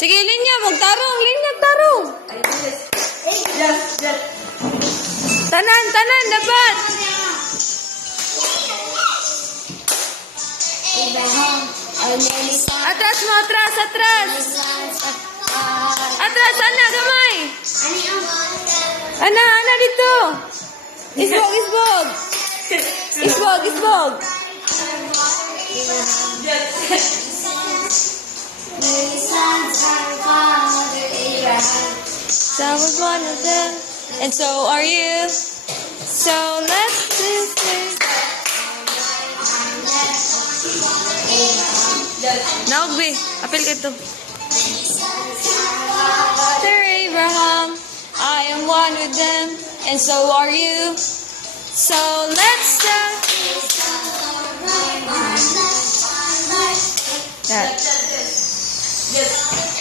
Sige, linya. Magtarong. Linya, tarong. Tanan, tanan. Dapat. Atras mo, atras, atras. Atras, ana, gamay. Ana, ana dito. Isbog, isbog. Isbog, isbog. So I was one of them, and so are you. So let's do this. Naugbi, apel ka ito. Father Abraham, I am one with them, and so are you. So let's start. That.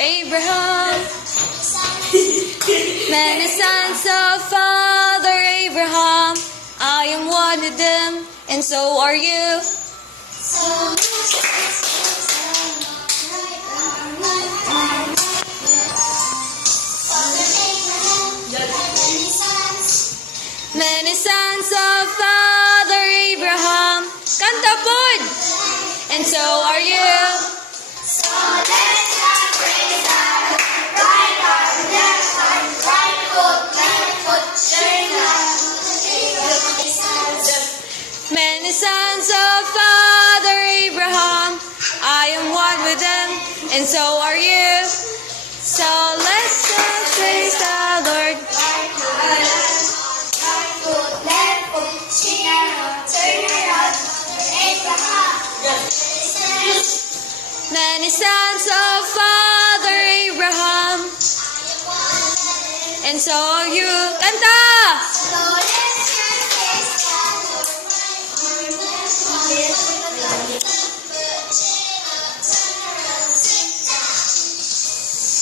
Abraham, many sons of Father Abraham, I am one with them, and so are you. Many sons of Father Abraham, kanta pod, and so are you. So let's not praise God, right arm, left arm, right foot, turn up. Many sons of Father Abraham, I am one with them, and so are you. So let's not praise the Lord. Many sons of Father Abraham, and so are you. Kanta!